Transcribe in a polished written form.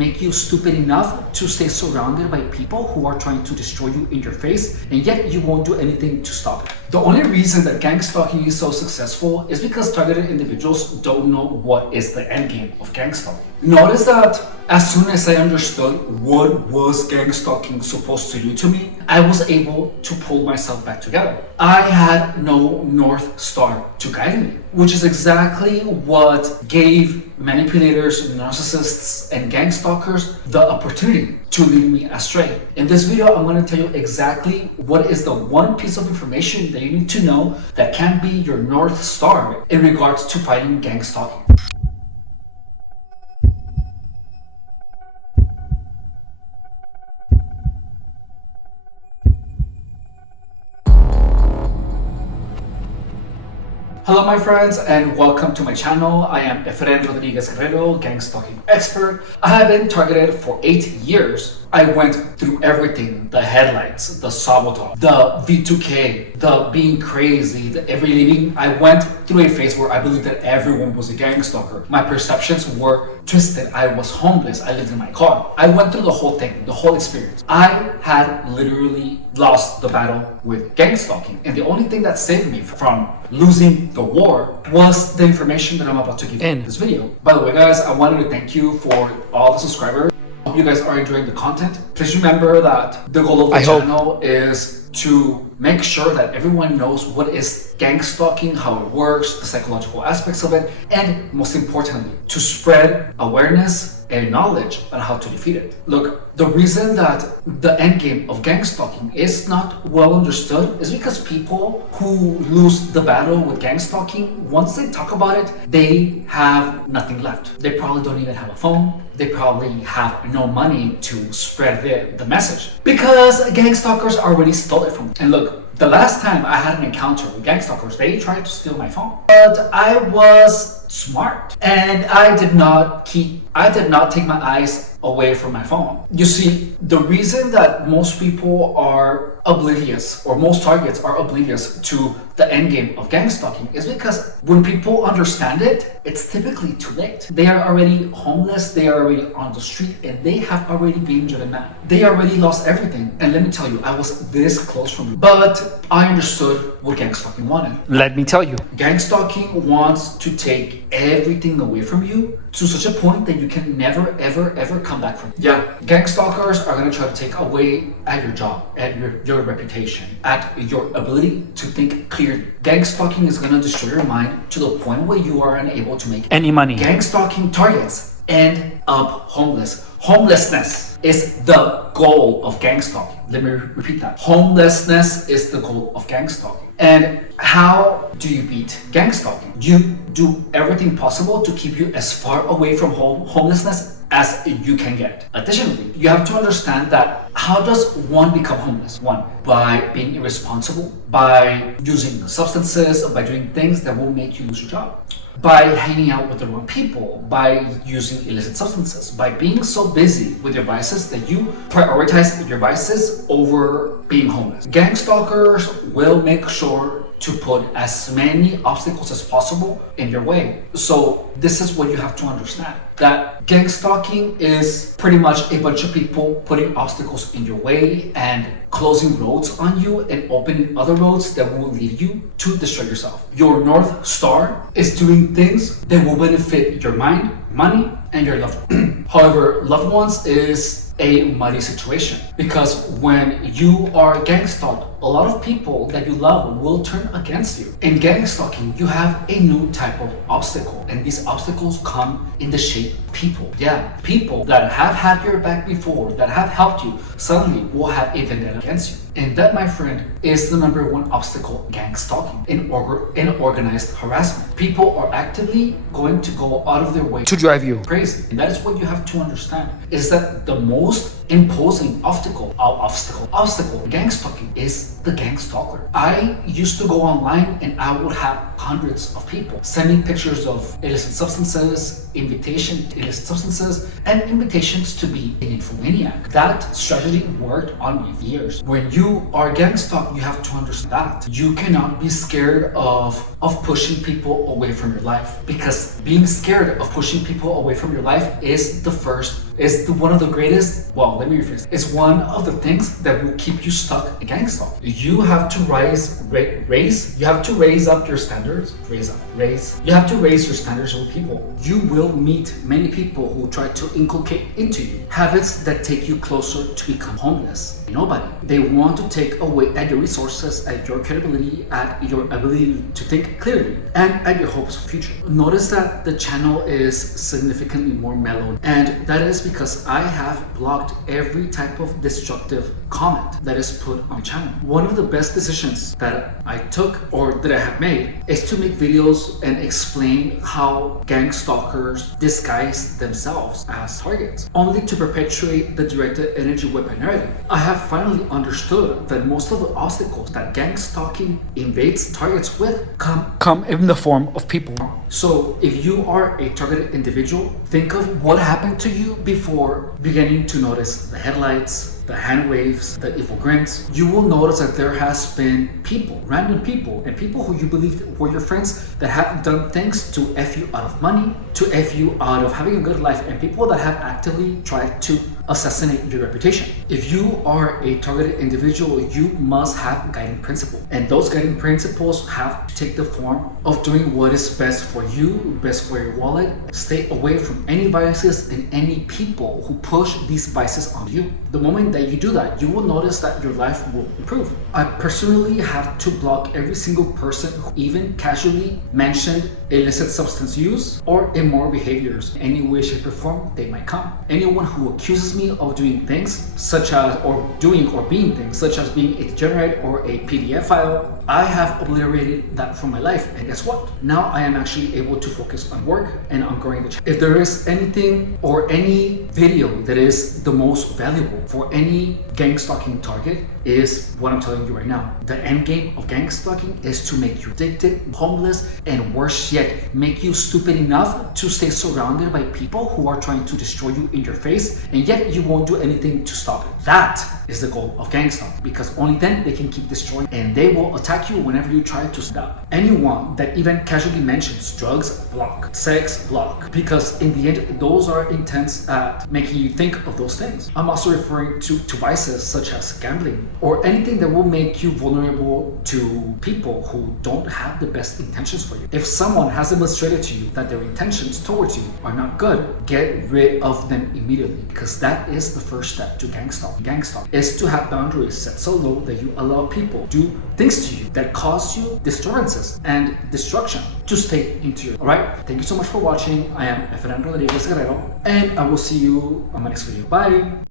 make you stupid enough to stay surrounded by people who are trying to destroy you in your face, and yet you won't do anything to stop it. The only reason that gang stalking is so successful is because targeted individuals don't know what is the end game of gang stalking. Notice that as soon as I understood what was gang stalking supposed to do to me, I was able to pull myself back together. I had no North Star to guide me, which is exactly what gave manipulators, narcissists, and gang stalkers the opportunity to lead me astray. In this video, I'm going to tell you exactly what is the one piece of information that you need to know that can be your North Star in regards to fighting gang stalking. Hello my friends and welcome to my channel. I am Efren Rodriguez, gang stalking expert. I have been targeted for 8 years. I went through everything, the headlights, the sabotage, the V2K, the being crazy, the every living. I went through a phase where I believed that everyone was a gang stalker. My perceptions were twisted. I was homeless. I lived in my car. I went through the whole thing, the whole experience. I had literally lost the battle with gang stalking. And the only thing that saved me from losing the war was the information that I'm about to give you in this video. By the way, guys, I wanted to thank you for all the subscribers. Hope you guys are enjoying the content. Please remember that the goal of the channel is to make sure that everyone knows what is gang stalking, how it works, the psychological aspects of it, and most importantly, to spread awareness and knowledge on how to defeat it. Look, the reason that the end game of gang stalking is not well understood is because people who lose the battle with gang stalking, once they talk about it, they have nothing left. They probably don't even have a phone. They probably have no money to spread the message because gang stalkers already stole it from me. And look, the last time I had an encounter with gang stalkers, they tried to steal my phone. But I was smart and I did not take my eyes away from my phone. You see, the reason that most people are oblivious, or most targets are oblivious to the end game of gang stalking, is because when people understand it, it's typically too late. They are already homeless, they are already on the street, and they have already been driven mad. They already lost everything. And let me tell you, I was this close from it. But I understood what gang stalking wanted. Let me tell you. Gang stalking wants to take everything away from you to such a point that you can never, ever come back from it. Yeah, gang stalkers are going to try to take away at your job, at your reputation, at your ability to think clearly. Gang stalking is going to destroy your mind to the point where you are unable to make any money. Gang stalking targets end up homeless. Homelessness is the goal of gang stalking. Let me repeat that. Homelessness is the goal of gang stalking. And how do you beat gang stalking? You do everything possible to keep you as far away from homelessness as you can get. Additionally, you have to understand that how does one become homeless? One, by being irresponsible, by using substances, by doing things that will make you lose your job, by hanging out with the wrong people, by using illicit substances, by being so busy with your vices that you prioritize your vices over being homeless. Gang stalkers will make sure to put as many obstacles as possible in your way. So this is what you have to understand, that gang stalking is pretty much a bunch of people putting obstacles in your way and closing roads on you and opening other roads that will lead you to destroy yourself. Your North Star is doing things that will benefit your mind, money, and your loved ones. However, loved ones is a muddy situation because when you are gang stalked, a lot of people that you love will turn against you. In gang stalking, you have a new type of obstacle, and these obstacles come in the shape of people. Yeah, people that have had your back before, that have helped you, suddenly will have a vendetta against you. And that, my friend, is the #1 obstacle in gang stalking, in organized harassment. People are actively going to go out of their way to drive you crazy. And that is what you have to understand, is that the most imposing obstacle in gang stalking is the gang stalker. I used to go online and I would have hundreds of people sending pictures of illicit substances, and invitations to be an infomaniac. That strategy worked on me for years. When you are gang stalked, you have to understand that you cannot be scared of pushing people away from your life, because being scared of pushing people away from your life is the first is one of the greatest, well, let me rephrase. It's one of the things that will keep you stuck in gangstalking. You have to you have to raise up your standards, you have to raise your standards with people. You will meet many people who try to inculcate into you habits that take you closer to become homeless. Nobody. They want to take away at your resources, at your credibility, at your ability to think clearly, and at your hopes for future. Notice that the channel is significantly more mellow, and that is because I have blocked every type of destructive comment that is put on the channel. One of the best decisions that I took or that I have made is to make videos and explain how gang stalkers disguise themselves as targets, only to perpetuate the directed energy weapon narrative. I have finally understood that most of the obstacles that gang stalking invades targets with come in the form of people. So if you are a targeted individual, think of what happened to you before beginning to notice the headlights, the hand waves, the evil grins. You will notice that there has been people, random people, and people who you believed were your friends that have done things to F you out of money, to F you out of having a good life, and people that have actively tried to assassinate your reputation. If you are a targeted individual, you must have guiding principles. And those guiding principles have to take the form of doing what is best for you, best for your wallet. Stay away from any vices and any people who push these vices on you. The moment that you do that, you will notice that your life will improve. I personally had to block every single person who even casually mentioned illicit substance use or immoral behaviors in any way, shape, or form they might come. Anyone who accuses me of doing things such as, or being things such as being a degenerate or a PDF file, I have obliterated that from my life. And guess what? Now I am actually able to focus on work and on growing the channel. If there is anything or any video that is the most valuable for any gang stalking target, is what I'm telling you right now. The end game of gang stalking is to make you addicted, homeless, and worse yet, make you stupid enough to stay surrounded by people who are trying to destroy you in your face, and yet you won't do anything to stop it. That is the goal of gang stalking, because only then they can keep destroying, and they will attack you whenever you try to stop. Anyone that even casually mentions drugs, block. Sex, block. Because in the end, those are intents at making you think of those things. I'm also referring to vices such as gambling, or anything that will make you vulnerable to people who don't have the best intentions for you. If someone has demonstrated to you that their intentions towards you are not good, get rid of them immediately, because that is the first step to gang stalking. Gang stalking is to have boundaries set so low that you allow people do things to you that cause you disturbances and destruction to stay into your. Alright, thank you so much for watching. I am Efren Rodriguez, and I will see you on my next video. Bye!